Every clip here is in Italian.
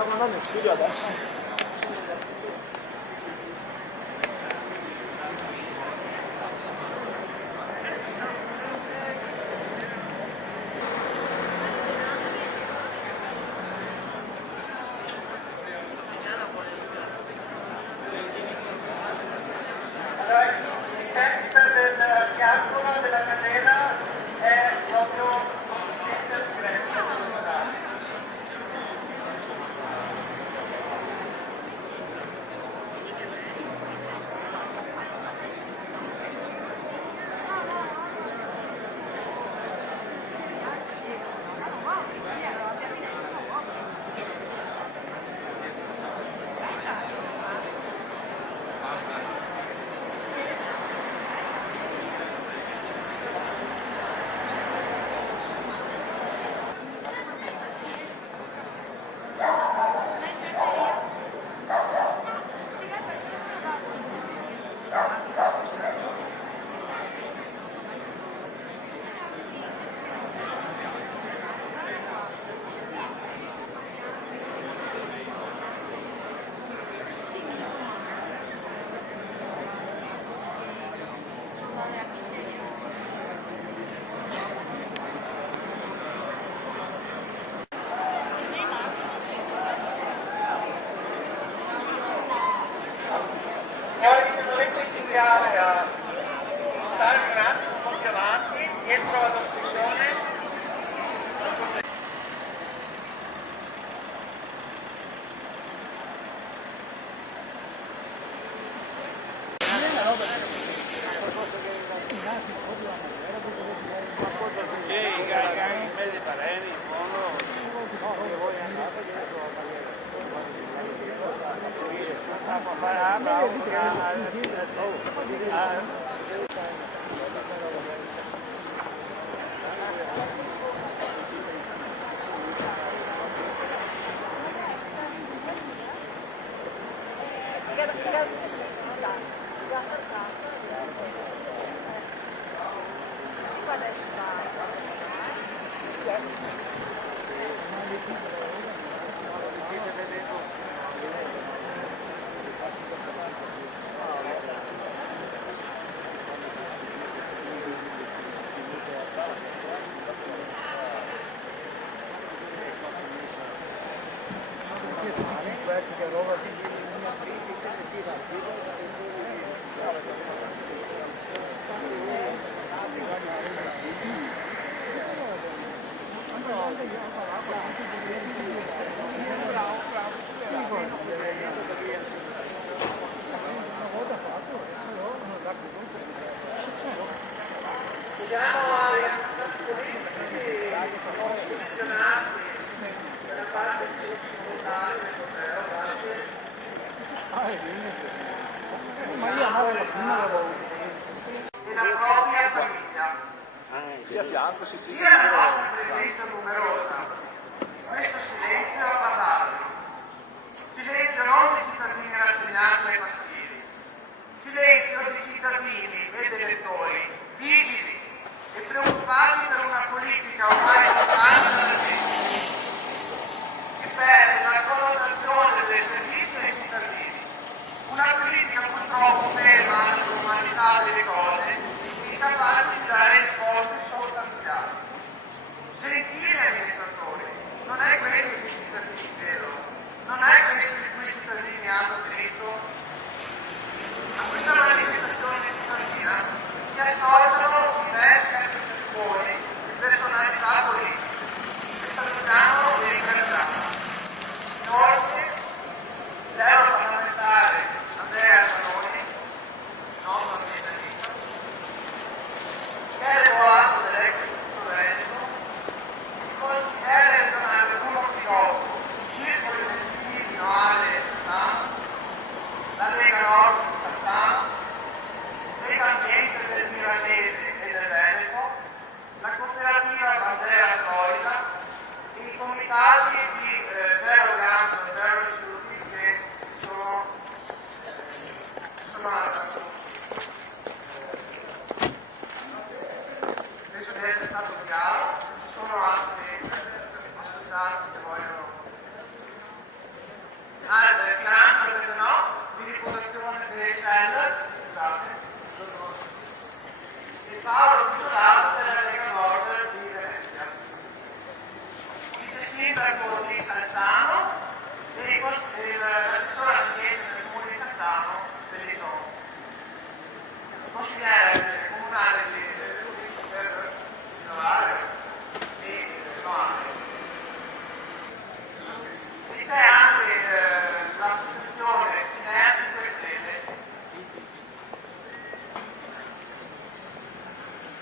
stavo andando in studio adesso. Il test del fiasco della catena è proprio senza sicurezza. Signori, se dovete indicare a stare un attimo un po' più avanti, dietro all'occlusione. Vediamo i politici che sono posizionati nella parte più frontale del corteo, grazie. Della propria famiglia. Sì, a fianco, sì. Sia la vostra presenza numerosa, questo silenzio a parlare. Silenzio non dei cittadini rassegnati ai fastidi. Silenzio dei cittadini ed elettori vigili e preoccupati per una politica ormai lontana dalla gente, che perde la colonizzazione dei servizi ai cittadini. Una politica purtroppo ferma alla normalità delle cose, incapace di dare risposte sostanziali. Gentili amministratori, non è questo che i cittadini chiedono, non è questo di cui i cittadini hanno diritto. A questa manifestazione cittadina si assolvono diversi associazioni di personalità politiche che salutiamo e ringraziamo. Inoltre, l'europarlamentare Andrea Zanoni, nostro ambientalista, che è regolato dall'ex Istituto Veneto, il consigliere regionale Bruno Picotto, circolo di Noale Sant'Anna, la Lega Nord di Sant'Anna, Lega Ambiente del Milanese e del Veneto, la cooperativa Bandera Florida e i comitati di Zero Grammo e Zero Rifiuti che sono penso di essere stato chiaro. Ci sono altri associati che vogliono sindaco di Salzano e l'assessore ambiente del comune di Salzano, Pellegrino, consigliere comunale per innovare e rinnovare. E c'è anche l'associazione Sinergi 5 Stelle,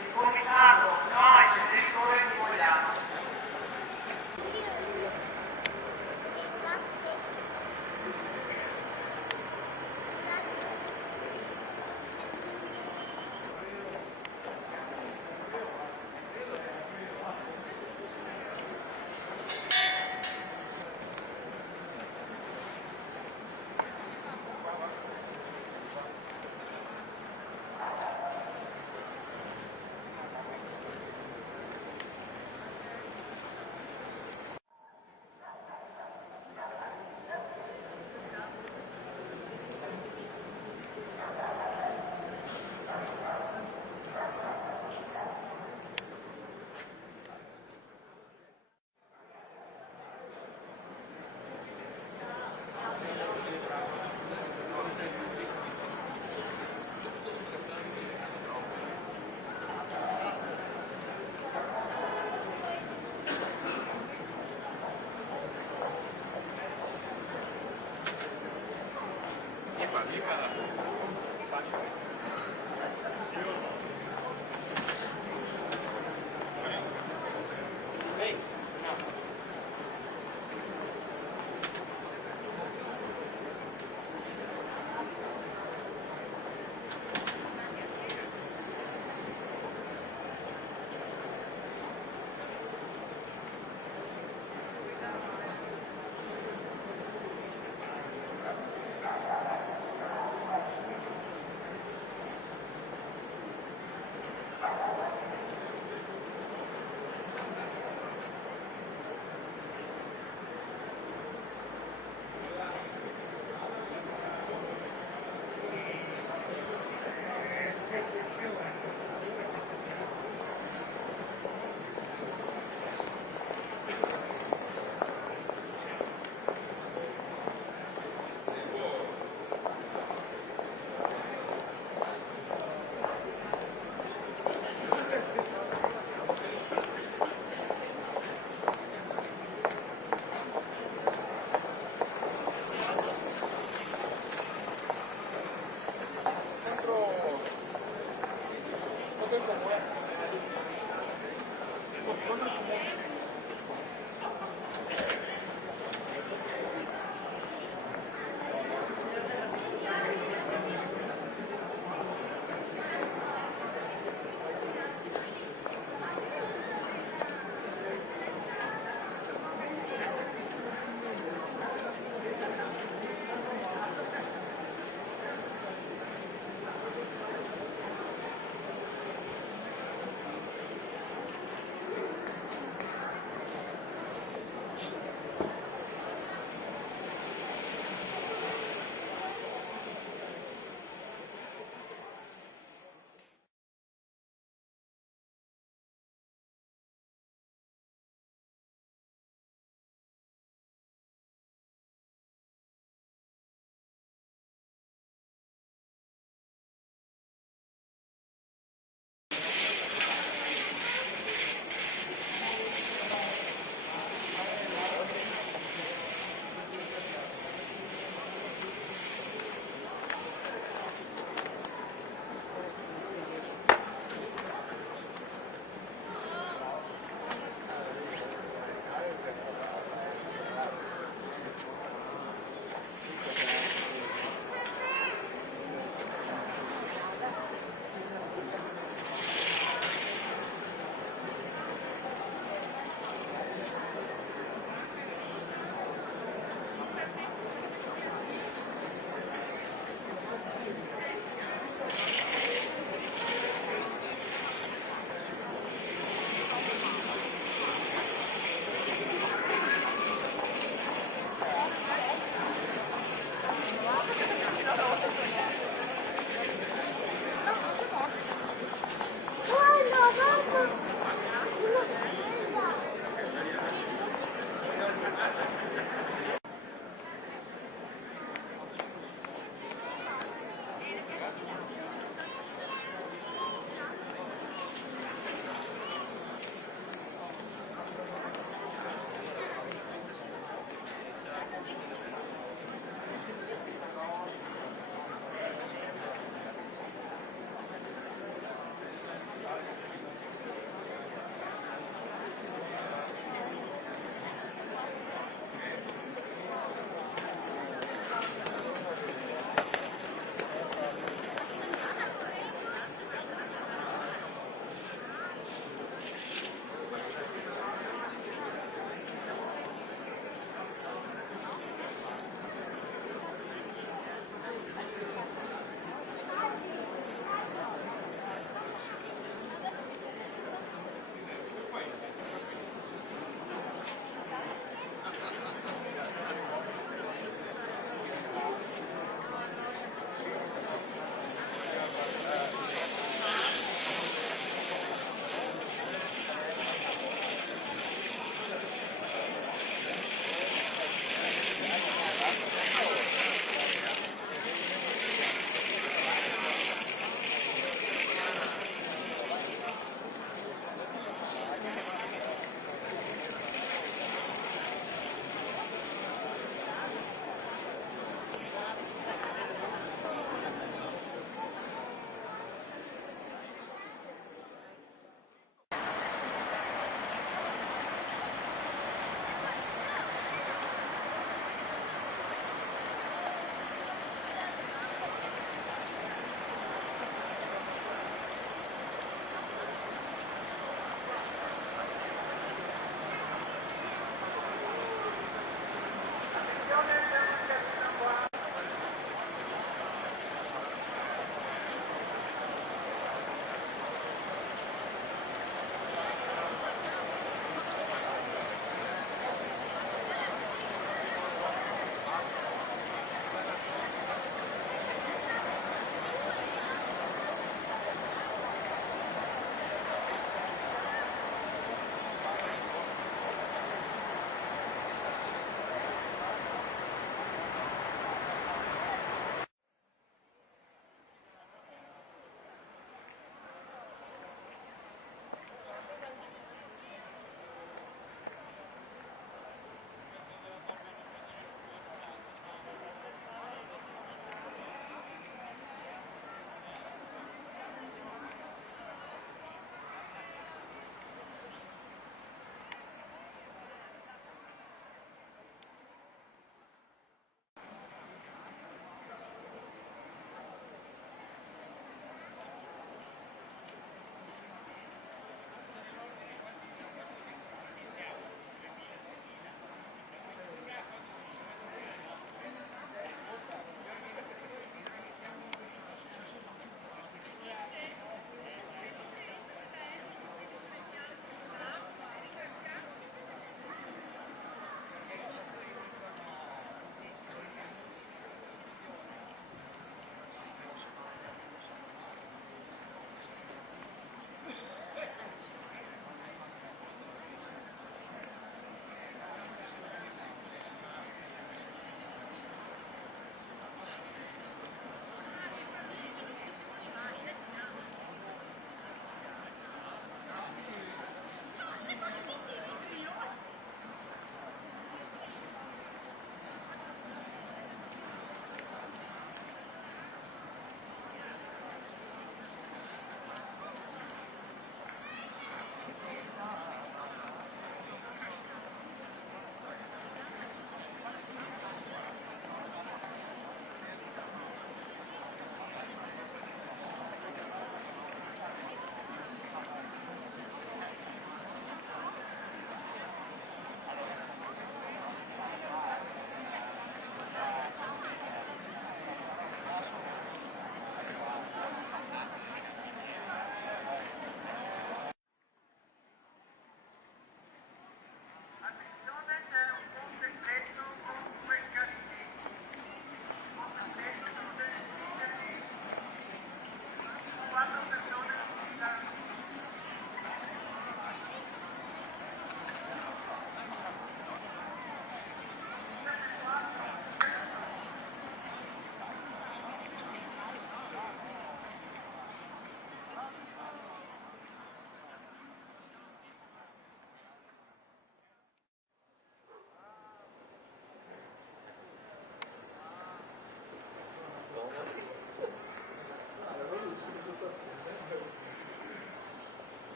il comitato no ai genitori di Mogliano.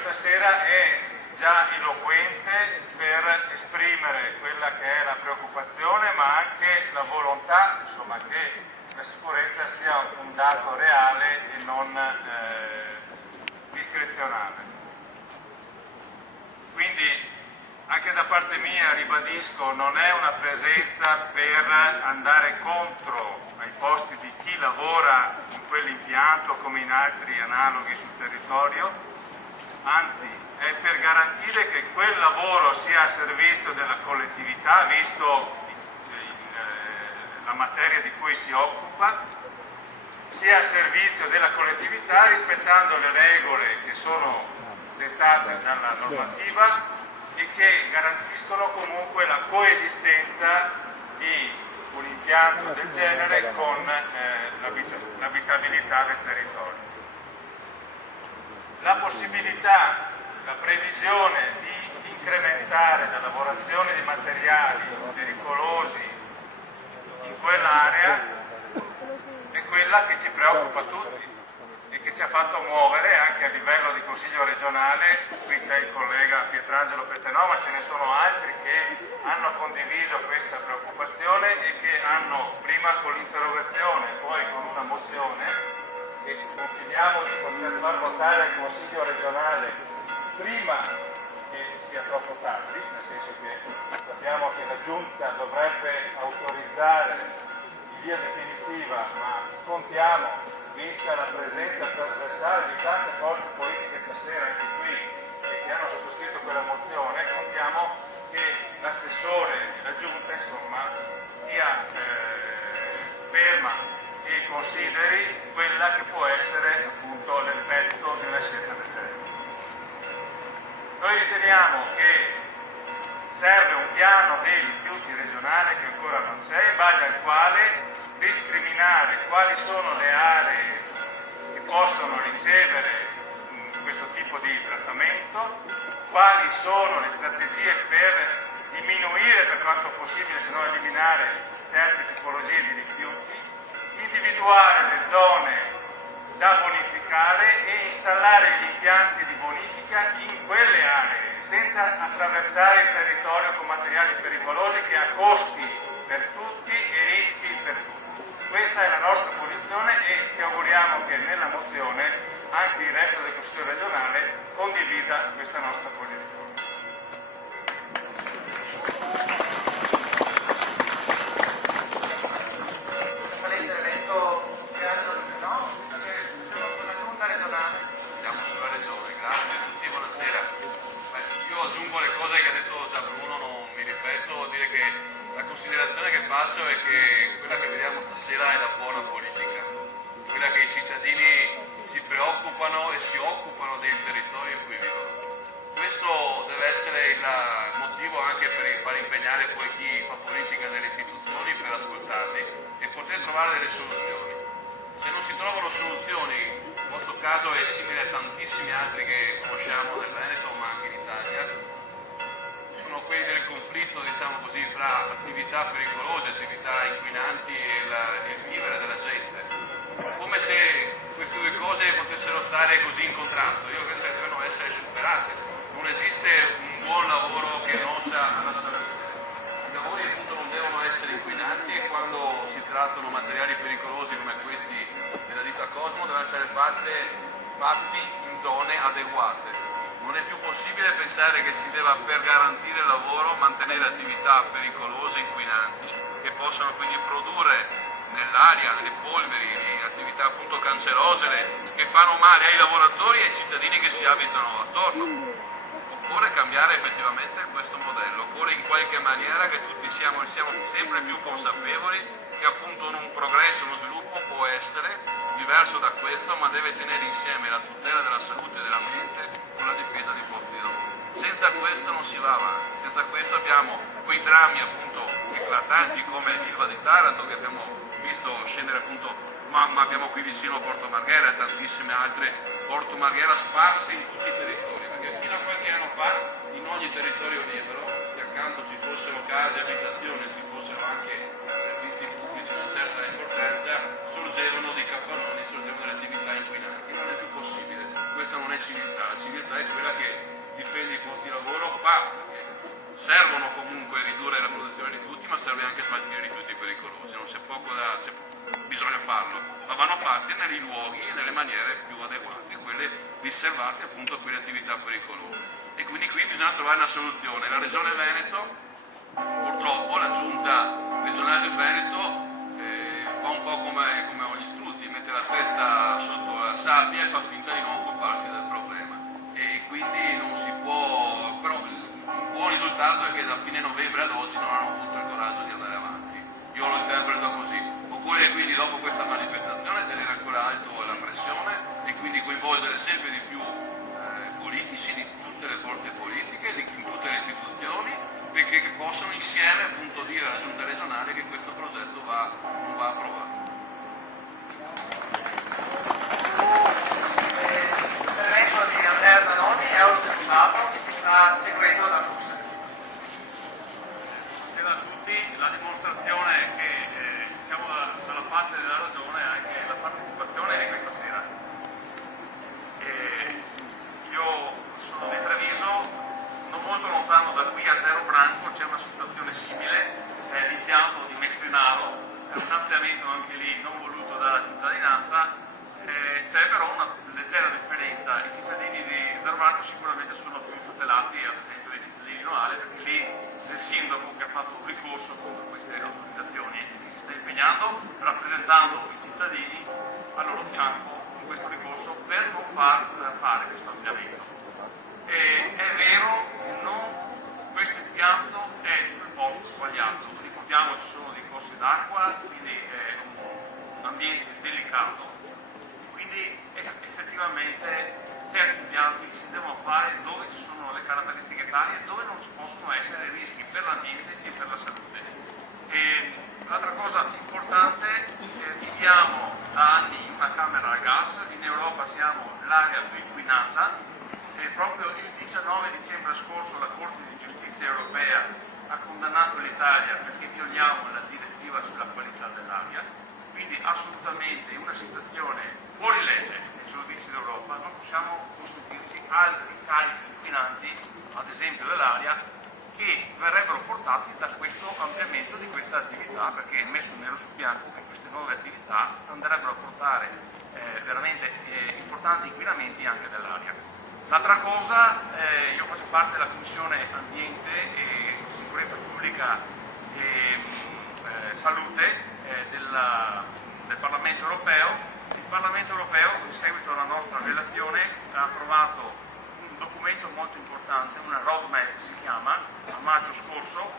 questa sera è già eloquente per esprimere quella che è la preoccupazione, ma anche la volontà, insomma, che la sicurezza sia un dato reale e non discrezionale. Quindi anche da parte mia ribadisco, non è una presenza per andare contro ai posti di chi lavora in quell'impianto come in altri analoghi sul territorio, anzi è per garantire che quel lavoro sia a servizio della collettività, visto la materia di cui si occupa, sia a servizio della collettività rispettando le regole che sono dettate dalla normativa e che garantiscono comunque la coesistenza di un impianto del genere con l'abitabilità del territorio. La possibilità, la previsione di incrementare la lavorazione di materiali pericolosi in quell'area è quella che ci preoccupa tutti e che ci ha fatto muovere anche a livello di Consiglio regionale. Qui c'è il collega Pietrangelo Pettenò, ma ce ne sono altri che hanno condiviso questa preoccupazione e che hanno prima con l'interrogazione, poi con una mozione che confidiamo di poter far votare al Consiglio regionale prima che sia troppo tardi, nel senso che sappiamo che la Giunta dovrebbe autorizzare in via definitiva, ma contiamo, vista la presenza trasversale di tante forze politiche stasera anche qui e che hanno sottoscritto quella mozione, contiamo che l'assessore e la Giunta insomma sia ferma e consideri quella che può essere appunto l'effetto della scelta del genere. Noi riteniamo che serve un piano dei rifiuti regionale che ancora non c'è, in base al quale discriminare quali sono le aree che possono ricevere questo tipo di trattamento, quali sono le strategie per diminuire per quanto possibile, se non eliminare certe tipologie di rifiuti, individuare le zone da bonificare e installare gli impianti di bonifica in quelle aree, senza attraversare il territorio con materiali pericolosi che ha costi per tutti e rischi per tutti. Questa è la nostra posizione e ci auguriamo che nella mozione anche il resto del Consiglio regionale condivida questa nostra posizione. considerazione che faccio è che quella che vediamo stasera è la buona politica, quella che i cittadini si preoccupano e si occupano del territorio in cui vivono. Questo deve essere il motivo anche per far impegnare poi chi fa politica nelle istituzioni per ascoltarli e poter trovare delle soluzioni. Se non si trovano soluzioni, il vostro caso è simile a tantissimi altri che conosciamo nel Veneto ma anche in Italia, sono quelli del conflitto, diciamo così, tra attività pericolose, attività inquinanti e il vivere della gente. Come se queste due cose potessero stare così in contrasto. Io credo che devono essere superate. Non esiste un buon lavoro che non sia alla salute. I lavori appunto non devono essere inquinanti e quando si trattano materiali pericolosi come questi della ditta Cosmo devono essere fatti in zone adeguate. Non è più possibile pensare che si debba, per garantire il lavoro, mantenere attività pericolose, inquinanti, che possono quindi produrre nell'aria, nelle polveri, attività appunto cancerogene, che fanno male ai lavoratori e ai cittadini che si abitano attorno. Occorre cambiare effettivamente questo modello, occorre in qualche maniera che tutti siamo sempre più consapevoli che appunto un progresso, uno sviluppo può essere diverso da questo, ma deve tenere insieme la tutela della salute e dell'ambiente con la difesa dei posti di lavoro. Senza questo non si va avanti, senza questo abbiamo quei drammi appunto eclatanti come l'Ilva di Taranto che abbiamo visto scendere appunto, ma abbiamo qui vicino Porto Marghera e tantissime altre Porto Marghera sparse in tutti i territori, perché fino a qualche anno fa in ogni territorio libero, che accanto ci fossero case, abitazioni, ci fossero anche servizi pubblici di una certa importanza, sorgevano dei capannoni, sorgevano delle attività inquinanti. Non è più possibile, questa non è civiltà, la civiltà è quella bisogna farlo, ma vanno fatti nei luoghi e nelle maniere più adeguate, quelle riservate appunto a quelle attività pericolose. E quindi qui bisogna trovare una soluzione. La Regione Veneto, purtroppo la Giunta regionale del Veneto fa un po' come gli struzzi, mette la testa sotto la sabbia e fa finta di non occuparsi del problema. E quindi non si può, però un buon risultato è che da fine novembre ad oggi non hanno avuto il coraggio di andare avanti. Io lo interpreto così. Oppure quindi dopo questa manifestazione tenere ancora alto la pressione e quindi coinvolgere sempre di più politici di tutte le forze politiche, in tutte le istituzioni, perché possano insieme appunto dire alla Giunta regionale che questo progetto non va approvato. L'intervento di Andrea Zanoni è osservato e sta seguendo la luce. Buonasera a tutti, la dimostrazione che siamo dalla parte della ragione è anche la partecipazione di questa sera. Io sono di Treviso, non molto lontano da qui, a Terro Branco, c'è una situazione simile, è l'impianto di Mestrinaro, è un ampliamento anche lì non voluto dalla cittadinanza, c'è però una leggera differenza, i cittadini di Terro Branco sicuramente sono più tutelati ad esempio dei cittadini di Noale, perché lì il sindaco che ha fatto un ricorso contro queste autorizzazioni si sta impegnando rappresentando i cittadini al loro fianco in questo ricorso per non far fare questo ampliamento. È vero, questo impianto è sul posto sbagliato, ricordiamo ci sono dei corsi d'acqua, quindi è un ambiente delicato, quindi effettivamente certi impianti si devono fare dove ci sono le caratteristiche tali e dove non ci possono essere rischi per l'ambiente e per la salute. L'altra cosa importante, viviamo da anni in una camera a gas, in Europa siamo l'area più inquinata e proprio il 19 dicembre scorso la Corte di Giustizia europea ha condannato l'Italia perché violiamo la direttiva sulla qualità dell'aria, quindi assolutamente in una situazione fuori legge, ce lo dice l'Europa, non possiamo consentirci altri carichi inquinanti, ad esempio dell'aria, che verrebbero portati da questo ampliamento di questa attività, perché è messo nero su bianco che queste nuove attività andrebbero a portare veramente importanti inquinamenti anche dell'aria. L'altra cosa, io faccio parte della Commissione Ambiente e Sicurezza Pubblica e Salute del Parlamento Europeo. Il Parlamento Europeo, in seguito alla nostra relazione, ha approvato un documento molto importante, una roadmap si chiama, a maggio scorso,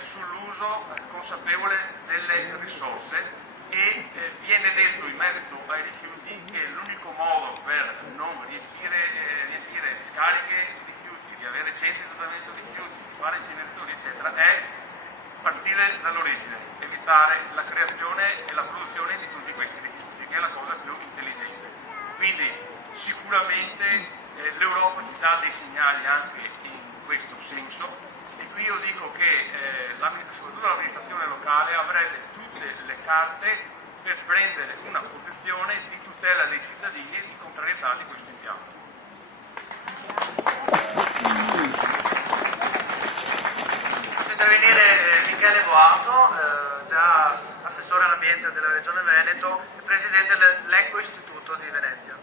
sull'uso consapevole delle risorse e viene detto in merito ai rifiuti che l'unico modo per non riempire discariche di rifiuti, di avere centri di trattamento di rifiuti, fare inceneritori eccetera, è partire dall'origine, evitare la creazione e la produzione di tutti questi rifiuti, che è la cosa più intelligente. Quindi sicuramente l'Europa ci dà dei segnali anche in questo senso e qui io dico che soprattutto l'amministrazione locale avrebbe tutte le carte per prendere una posizione di tutela dei cittadini e di contrarietà di questo impianto. Faccio intervenire Michele Boato, già assessore all'ambiente della Regione Veneto e presidente dell'Eco Istituto di Venezia.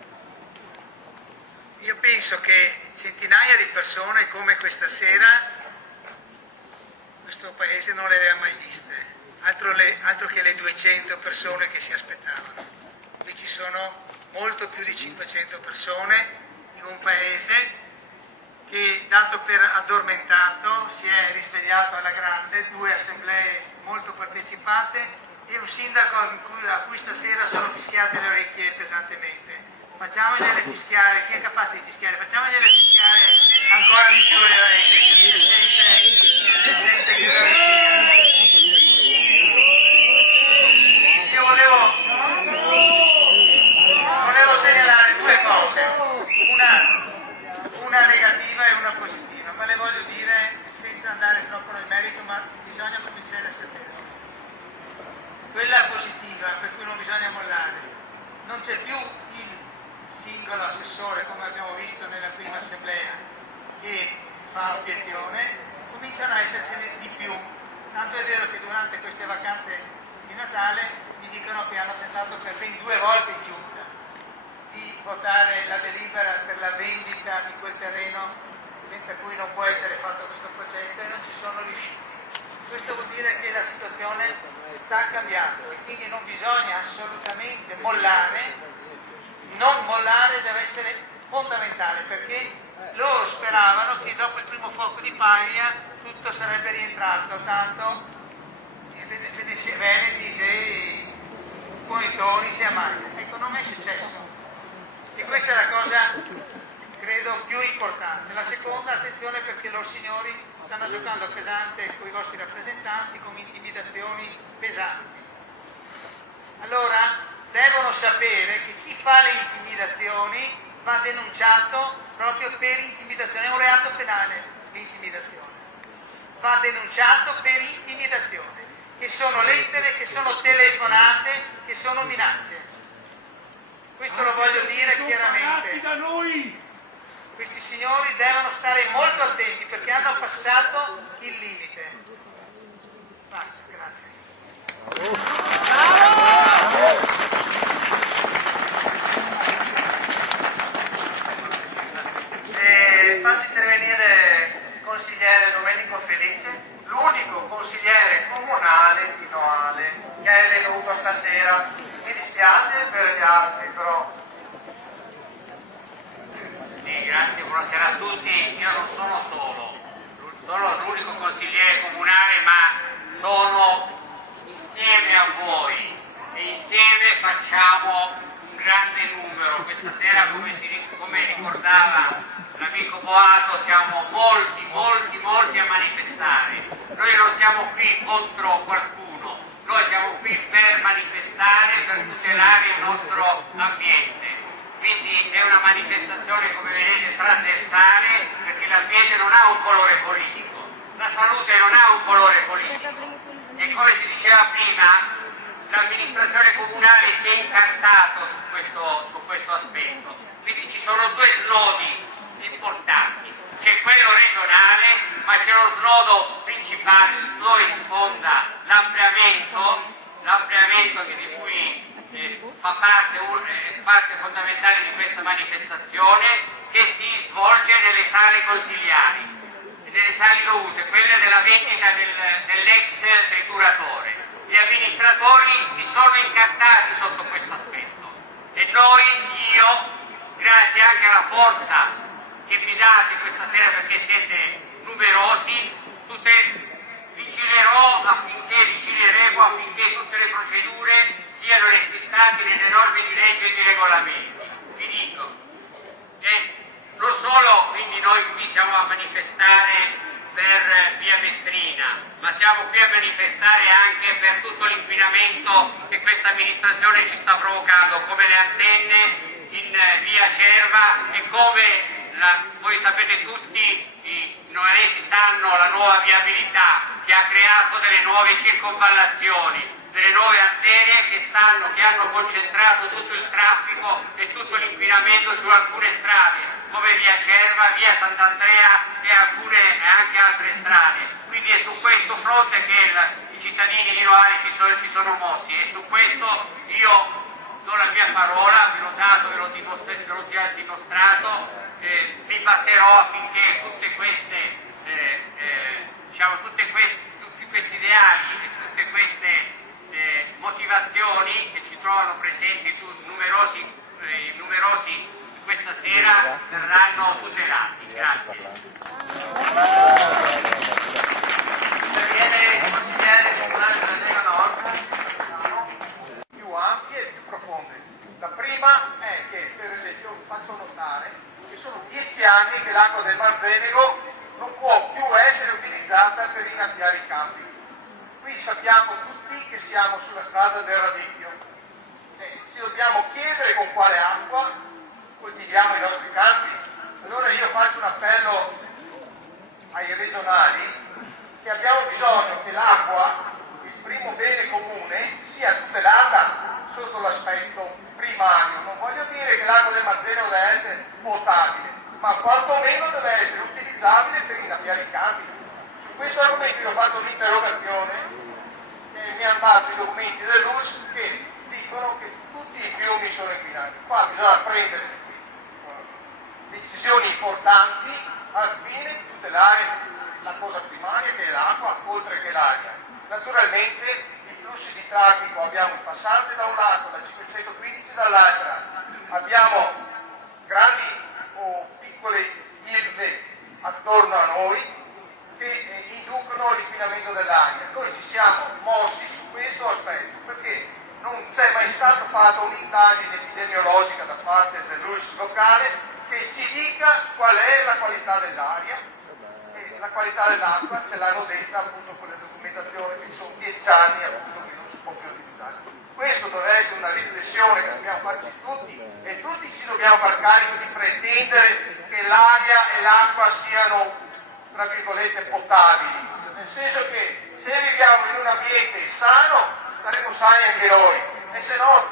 Io penso che centinaia di persone come questa sera questo paese non le aveva mai viste, altro che le 200 persone che si aspettavano. Qui ci sono molto più di 500 persone in un paese che, dato per addormentato, si è risvegliato alla grande, 2 assemblee molto partecipate e un sindaco a cui stasera sono fischiate le orecchie pesantemente. Facciamogliele fischiare, chi è capace di fischiare? Facciamogliele fischiare ancora di più le orecchie, si sente che non Io volevo segnalare 2 cose, una negativa e una positiva, ma le voglio dire senza andare troppo nel merito, ma bisogna cominciare a sapere. Quella positiva, per cui non bisogna mollare, non c'è più il singolo assessore, come abbiamo visto nella prima assemblea, che fa obiezione, cominciano a essercene di più. Tanto è volte in giunta di votare la delibera per la vendita di quel terreno senza cui non può essere fatto questo progetto e non ci sono riusciti. Questo vuol dire che la situazione sta cambiando e quindi non bisogna assolutamente mollare, non mollare deve essere fondamentale, perché loro speravano che dopo il primo fuoco di paglia tutto sarebbe rientrato, tanto Veneti se con i toni si ammaglia. Ecco, non è successo e questa è la cosa credo più importante. La seconda, attenzione, perché loro signori stanno giocando pesante con i vostri rappresentanti, con intimidazioni pesanti. Allora devono sapere che chi fa le intimidazioni va denunciato proprio per intimidazione, è un reato penale l'intimidazione, va denunciato per intimidazione, che sono lettere, che sono telefonate, che sono minacce. Questo lo voglio dire chiaramente. Da noi. Questi signori devono stare molto attenti perché hanno passato il limite. Basta, grazie. Faccio intervenire il consigliere Domenico Felice, l'unico consigliere comunale di Noale che è venuto stasera. Mi dispiace per gli altri, però. Sì, grazie, buonasera a tutti. Io non sono sono l'unico consigliere comunale, ma sono insieme a voi e insieme facciamo un grande numero. Questa sera, come ricordava l'amico Boato, siamo molti a manifestare. Noi non siamo qui contro qualcuno, noi siamo qui per manifestare, per tutelare il nostro ambiente. Quindi è una manifestazione, come vedete, trasversale, perché l'ambiente non ha un colore politico, la salute non ha un colore politico. E come si diceva prima, l'amministrazione comunale si è incartato su questo aspetto. Quindi ci sono due snodi importanti, c'è quello regionale, ma c'è lo snodo principale dove sfonda l'ampliamento di cui fa parte fondamentale di questa manifestazione, che si svolge nelle sale consiliari, nelle sale dovute, quelle della vendita dell'ex trituratore. Gli amministratori si sono incartati sotto questo aspetto e io, grazie anche alla forza che mi date questa sera perché siete numerosi, vigileremo affinché tutte le procedure siano rispettate nelle norme di legge e di regolamenti. Vi dico, non solo quindi noi qui siamo a manifestare per via Mestrina, ma siamo qui a manifestare anche per tutto l'inquinamento che questa amministrazione ci sta provocando, come le antenne in via Cerva e come voi sapete tutti, i novaresi sanno, la nuova viabilità che ha creato delle nuove circonvallazioni, delle nuove arterie che hanno concentrato tutto il traffico e tutto l'inquinamento su alcune strade, come via Cerva, via Sant'Andrea e anche altre strade. Quindi è su questo fronte che i cittadini di Noale si sono mossi e su questo io do la mia parola, ve l'ho dato, ve l'ho dimostrato, vi batterò affinché tutti questi ideali e tutte queste motivazioni che ci trovano presenti numerosi questa sera verranno tutelati. Grazie. Interviene il consigliere comunale della Lega Nord, più ampie e più profonde. La prima è che, per esempio, faccio notare che sono 10 anni che l'acqua del Mar Venego non può più essere utilizzata per innaffiare i campi. Qui sappiamo tutti che siamo sulla strada del radicchio. Ci dobbiamo chiedere con quale acqua coltiviamo i nostri campi. Allora io faccio un appello ai regionali che abbiamo bisogno che l'acqua, il primo bene comune, sia tutelata sotto l'aspetto primario. Non voglio dire che l'acqua del Marzeno deve essere potabile, ma quantomeno deve essere utilizzabile per innaffiare i campi. Su questo argomento io ho fatto un'interrogazione e mi hanno dato i documenti dell'URSS che dicono che tutti i fiumi bisogna prendere decisioni importanti al fine di tutelare la cosa primaria che è l'acqua, oltre che l'aria. Naturalmente i flussi di traffico abbiamo il passante da un lato, la 515 dall'altra, abbiamo grandi o piccole isole attorno a noi che inducono l'inquinamento dell'aria. Noi ci siamo mossi su questo aspetto perché non c'è mai stata fatta un'indagine epidemiologica da parte dell'UIS locale che ci dica qual è la qualità dell'aria e la qualità dell'acqua ce l'hanno detta appunto con le documentazioni che sono 10 anni appunto che non si può più utilizzare. Questo deve essere una riflessione che dobbiamo farci tutti e tutti ci dobbiamo far carico di pretendere che l'aria e l'acqua siano tra virgolette potabili, nel senso che se viviamo in un ambiente sano saremo sani anche noi e se no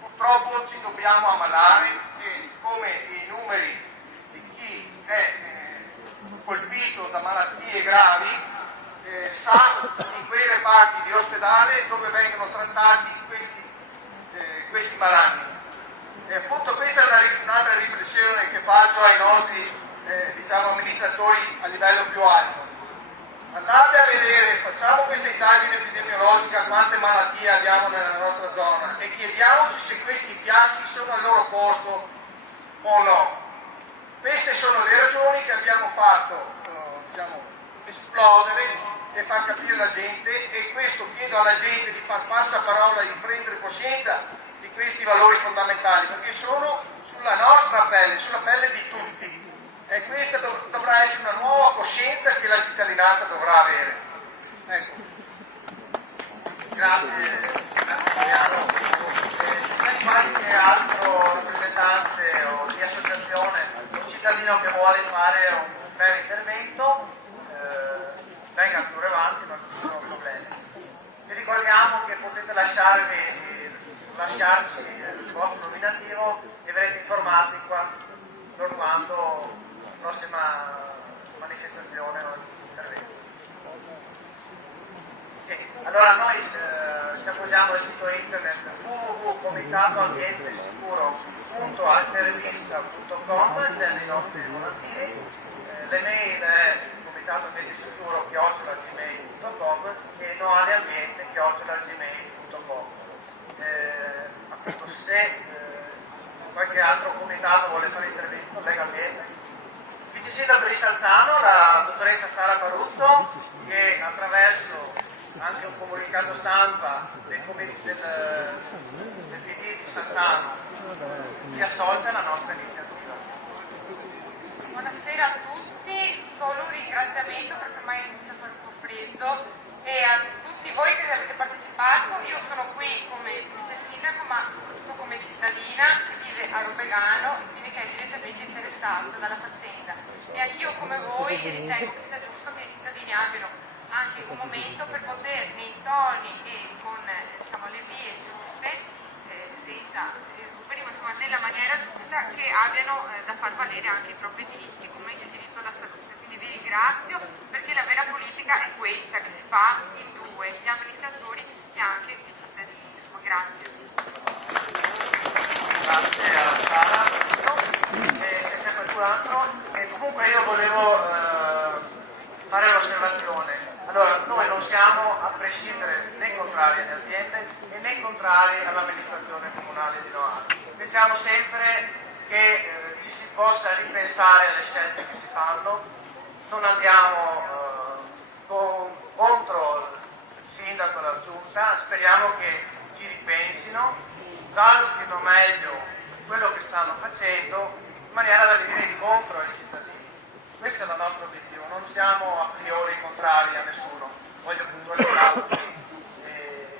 purtroppo ci dobbiamo ammalare e come i numeri di chi è colpito da malattie gravi sa in quei reparti di ospedale dove vengono trattati questi malanni. E appunto questa è un'altra riflessione che faccio ai nostri amministratori a livello più alto. Andate a vedere, facciamo questa indagine epidemiologica quante malattie abbiamo nella nostra zona e chiediamoci se questi impianti sono al loro posto o no. Queste sono le ragioni che abbiamo fatto esplodere e far capire alla gente e questo chiedo alla gente di far passaparola, di prendere coscienza di questi valori fondamentali perché sono sulla nostra pelle, sulla pelle di tutti. E questa dovrà essere una nuova coscienza che la cittadinanza dovrà avere. Ecco. Grazie. Se qualche altro rappresentante o di associazione o cittadino che vuole fare un breve intervento, venga pure avanti, non ci sono problemi. Vi ricordiamo che potete lasciarci il vostro nominativo e verrete informati quando prossima manifestazione o intervento. Sì. Allora noi ci appoggiamo al sito internet www.comitatоambientesicuro.altervista.com, c'è nei nostri volantini, l'email è comitatoambientesicuro@gmail.com e noaleambiente@gmail.com. Appunto se qualche altro comitato vuole fare intervento legalmente. Vice Sindaco di Salzano, la dottoressa Sara Baruzzo, che attraverso anche un comunicato stampa del PD di Salzano si associa alla nostra iniziativa. Buonasera a tutti, solo un ringraziamento perché ormai inizia a fare un po' freddo e a tutti voi che avete partecipato. Io sono qui come vice sindaco ma soprattutto come cittadina che vive a Robbegano e quindi che è direttamente interessata dalla faccenda. E io come voi ritengo che sia giusto che i cittadini abbiano anche un momento per poter nei toni e con le vie giuste, senza esuberi, ma insomma nella maniera giusta, che abbiano da far valere anche i propri diritti, come il diritto alla salute. Quindi vi ringrazio perché la vera politica è questa, che si fa in due, gli amministratori e anche i cittadini. Insomma, grazie. Grazie a Sara. Se c'è qualcun altro. Comunque io volevo fare un'osservazione. Allora, noi non siamo a prescindere né contrari all'ambiente e né contrari all'amministrazione comunale di Noale. Pensiamo sempre che ci si possa ripensare alle scelte che si fanno, non andiamo contro il sindaco e la giunta, speriamo che ci ripensino, valutino meglio quello che stanno facendo in maniera da venire incontro ai cittadini. Questo è il nostro obiettivo, non siamo a priori contrari a nessuno, voglio puntualizzarlo. E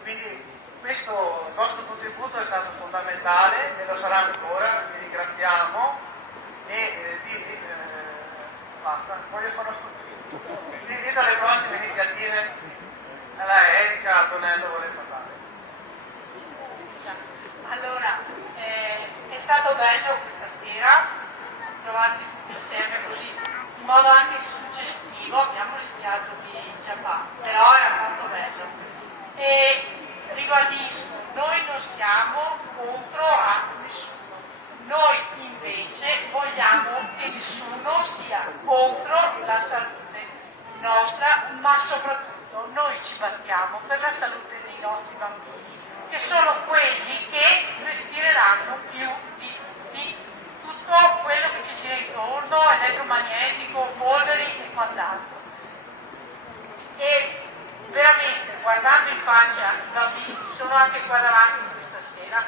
quindi questo nostro contributo è stato fondamentale e lo sarà ancora, vi ringraziamo e basta, voglio fare invito alle prossime iniziative, alla Erika, Antonello vuole parlare. Allora, è stato bello questa sera trovarsi tutti assieme così, in modo anche suggestivo, abbiamo rischiato di inciampare, però era molto bello. E ribadisco noi non siamo contro a nessuno. Noi invece vogliamo che nessuno sia contro la salute nostra, ma soprattutto noi ci battiamo per la salute dei nostri bambini, che sono quelli che respireranno più di tutti tutto quello che ci gira intorno, elettromagnetico, polveri e quant'altro. E veramente, guardando in faccia i bambini che sono anche qua davanti questa sera,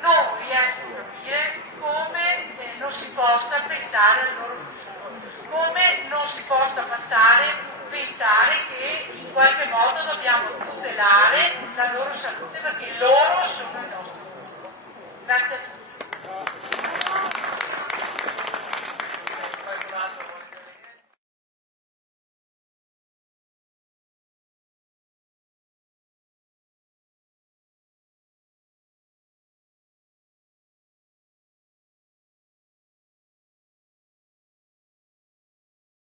non riesco a capire come non si possa pensare al loro futuro, come non si possa pensare che in qualche modo dobbiamo tutelare la loro salute perché loro sono il nostro futuro. Grazie a tutti.